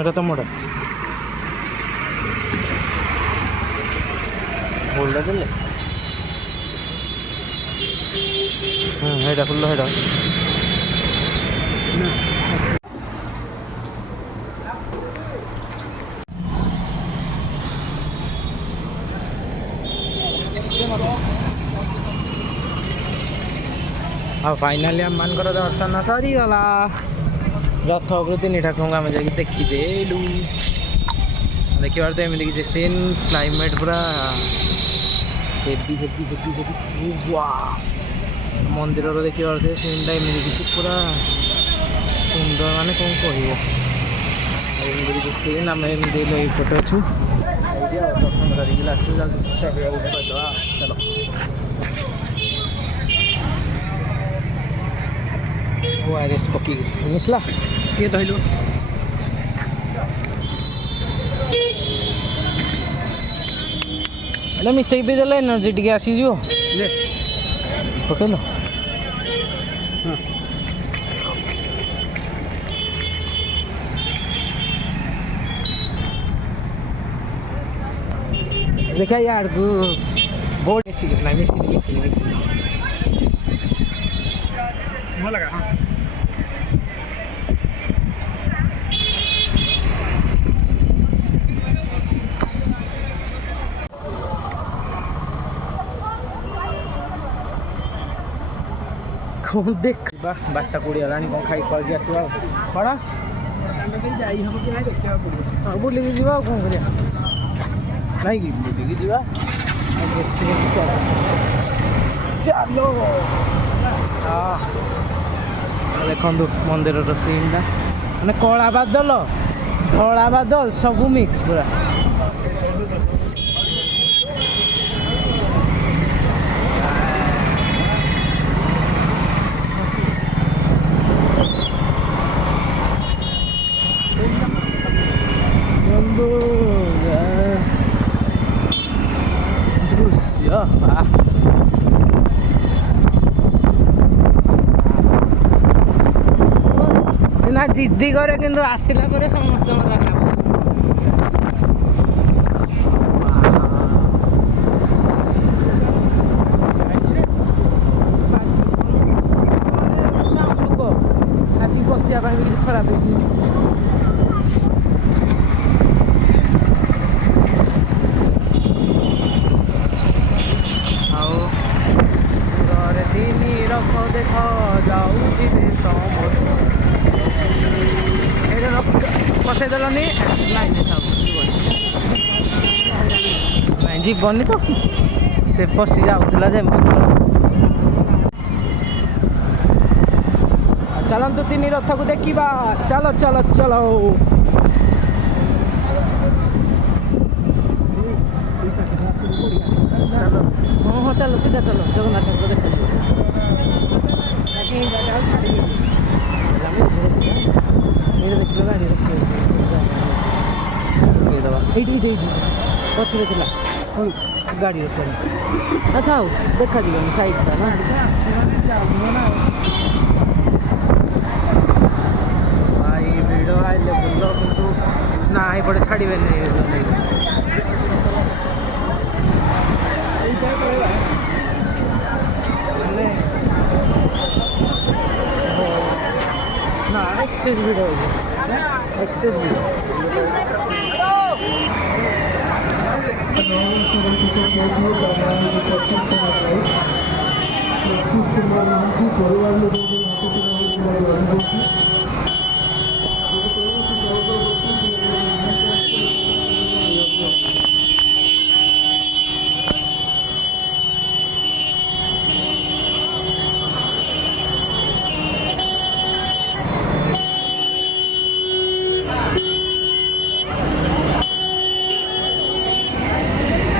এটা তো মোটা হোল্ডার দিলে হেটা খুললো হেটা ଆଉ ଫାଇନାଲି ଆମମାନଙ୍କର ଦର୍ଶନ ସରିଗଲା। ରଥ ଉପରୁ ତିନି ଠାକୁରଙ୍କୁ ଆମେ ଯାଇକି ଦେଖିଦେଲୁ। ଦେଖିବାର ତ ଏମିତି କିଛି ସିନ୍ କ୍ଲାଇମେଟ୍ ପୁରା ହେଭି ହେଭି ହେଭି ହେଭି ମନ୍ଦିରର ଦେଖିବାର ଥିବ ସିନ୍ଟା ଏମିତି କିଛି ପୁରା ସୁନ୍ଦର ମାନେ କ'ଣ କହିବ ଏମିତି କିଛି ସିନ୍ ଆମେ ଏମିତି ଏପଟେ ଅଛୁ ଏଇଠି ଆଉ ଦର୍ଶନ କରିକି ଲାଷ୍ଟକୁ ଯାଉଛୁ କହିଦେବା ଚାଲ। ORS ପକେଇ ମିଶିଲା କିଏ ଧଇଲୁ ଏଇଟା ମିଶେଇକି ବି ଦେଲେ ଏନର୍ଜି ଟିକେ ଆସିଯିବ ପକେଇଲ देखा यार को बोर्ड मिसिंग नहीं मिसिंग मिसिंग मिसिंग वो लगा हाँ कौन देख बाटा कोड़ी हलानी कौन खाई पड़ गया सिवा बड़ा जाई हम कि नहीं देखा पड़ो हां बुली की जीवा कौन करिया नहीं की बुली की जीवा चलो हाँ देखु मंदिर सीन मैंने कला बादल धला बादल सब मिक्स पूरा सीना जिद्दी करे किंतु आसिला पर समस्त आसिक बसिया किसी खराब देख बसई देलनी लाइन लाइन जीवनी तो से पशि जाऊला चलतु तीन रथ को देखा चलो चलो चलो चलो हाँ हाँ चलो सीधा चलो जगन्नाथ को देखा गाड़ी पचरे थी गाड़ी था देखा सैड भाई भिड़ आइले बुल कितु ना एपटे छाड़े ना एक्सेस भिड़ एक्सेस भिड़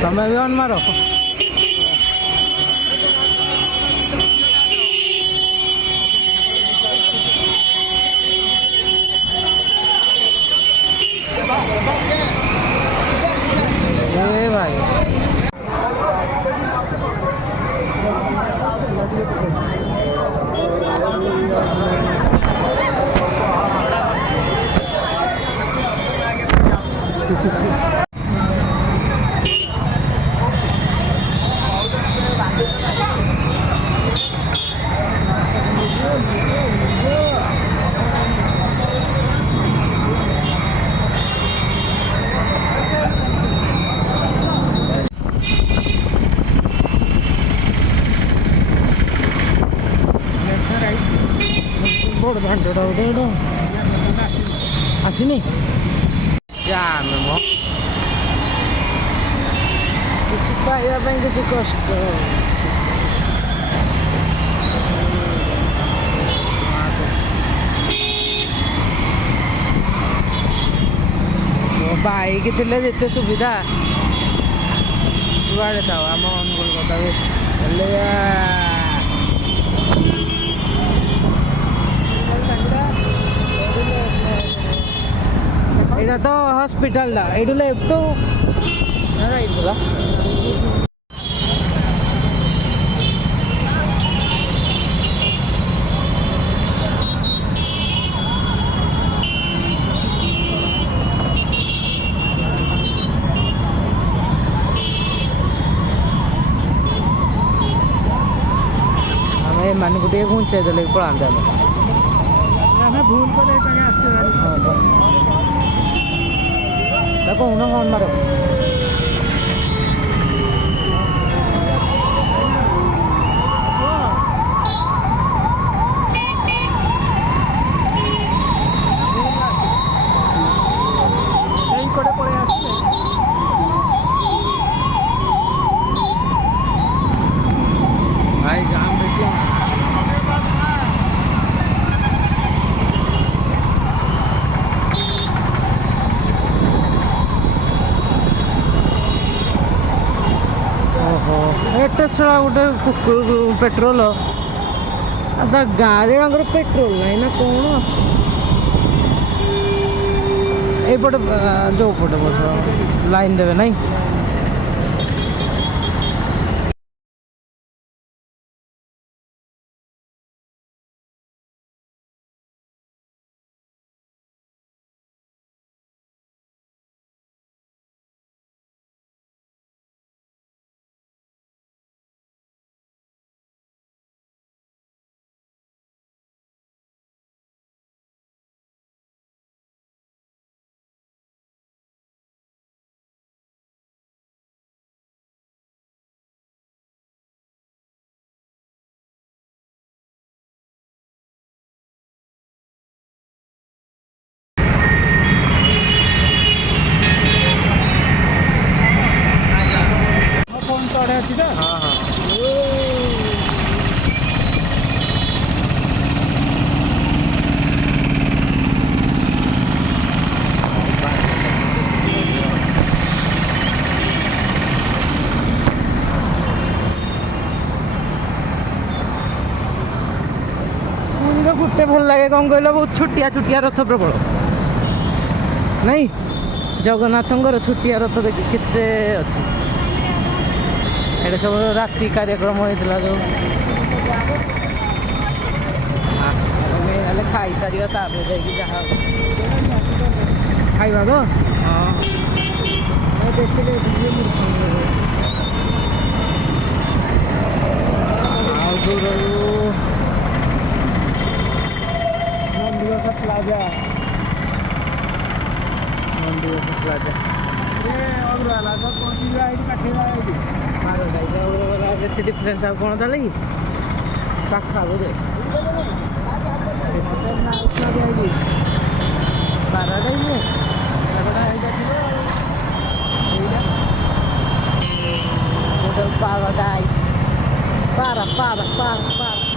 तुम्हें भी ऑन मारो भाई ବଡ଼ ଦାଣ୍ଡଟା ଗୋଟେ ଏଇଟା ଆସିନି ଜାମ୍ ମ କିଛି ପାଇବା ପାଇଁ କିଛି କଷ୍ଟ ବାଇକ୍ ଥିଲେ ଯେତେ ସୁବିଧା ଯୁଆଡ଼େ ଥାଉ ଆମ ଅନୁଗୁଳ କଥା ବି ହେଲେ ଏଇଟା ତ ହସ୍ପିଟାଲଟା ଏଇଠୁ ଲେଫ୍ଟ ରାଇଟ୍ ଥିଲା ଆମେ ଏମାନଙ୍କୁ ଟିକେ ଘୁଞ୍ଚେଇ ଦେଲେ ପଳାନ୍ତେ ଆମେ ଭୁଲ କଲେ ଆସିତେ କହୁନ ହର୍ନ ମାର ଭାଇ ଜାମ୍ ଦେଖିଲା ଏତେ ଶଳା ଗୋଟେ ପେଟ୍ରୋଲ ତା ଗାଁରେ ତାଙ୍କର ପେଟ୍ରୋଲ ନାହିଁ ନା କ'ଣ এইপଟେ ଯେଉଁ ପଟେ ବସ ଲାଇନ୍ ଦେବେ ନାହିଁ ଅଛି ତ ହଁ ହଁ ଗୋଟେ ଭଲ ଲାଗେ କ'ଣ କହିଲ ବହୁତ ଛୋଟିଆ ଛୋଟିଆ ରଥ ପ୍ରବଳ ନାଇଁ ଜଗନ୍ନାଥଙ୍କର ଛୋଟିଆ ରଥ ଦେଖି କେତେ ଅଛି ଏଇଟା ସବୁ ରାତ୍ରି କାର୍ଯ୍ୟକ୍ରମ ହେଇଥିଲା ଯେଉଁ ହେଲେ ଖାଇସାରିବା ତାପରେ ଯାଇକି ଯାହା ଖାଇବା ତ ହଁ ଦେଖିଲେ ଆଉ ଦୂରରୁ ପ୍ଲାଜା ପ୍ଲାଜା ଅଗ୍ରୱାଲା ତ ପହଞ୍ଚିଯିବା ଏଇଠି କାଟିବା ଏଇଠି କିଛି ଡିଫରେନ୍ସ ଆଉ କ'ଣ ତାହେଲେ କି ପାଖା ବୋଧେ ପାରାଡାଇଜ୍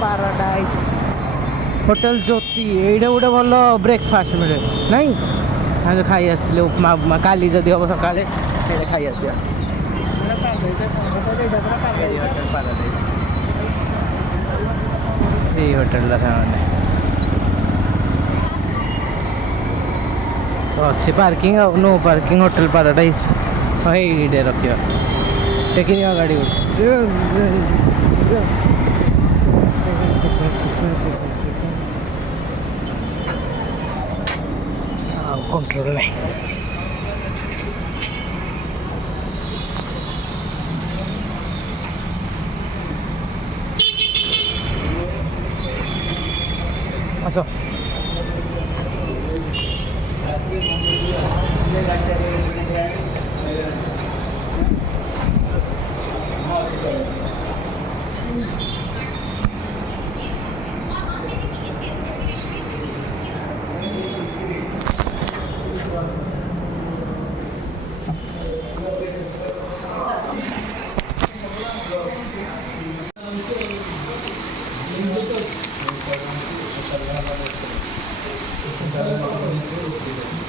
ପାରାଡାଇଜ୍ ହୋଟେଲ ଜ୍ୟୋତି ଏଇଟା ଗୋଟେ ଭଲ ବ୍ରେକଫାଷ୍ଟ ମିଳେ ନାଇଁ ଆମେ ଖାଇ ଆସିଥିଲେ ଉପମା ଉପମା କାଲି ଯଦି ହେବ ସକାଳେ ସେଇଟା ଖାଇ ଆସିବା ଏଇ ହୋଟେଲଟା ସେମାନେ ତ ଅଛି ପାର୍କିଂ ଆଉ ନୋ ପାର୍କିଂ ହୋଟେଲ ପାରାଡାଇଜ୍ ହଁ ଏଇଠି ରଖିବା ଟେକିନିବା ଗାଡ଼ି ଗୋଟେ ଆଉ କଣ୍ଟ୍ରୋଲ ନାହିଁ ଆସ।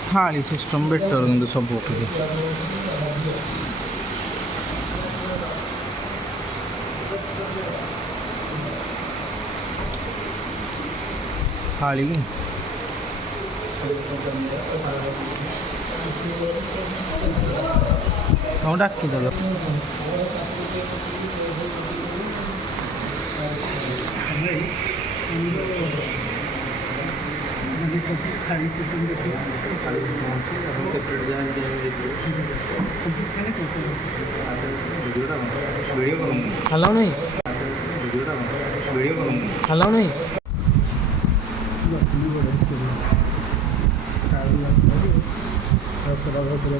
थाली सिस्टम बेटर किंतु सब थाली हाँ डाकिदेल हेलो नहीं हेलो नहीं दसरा भद्र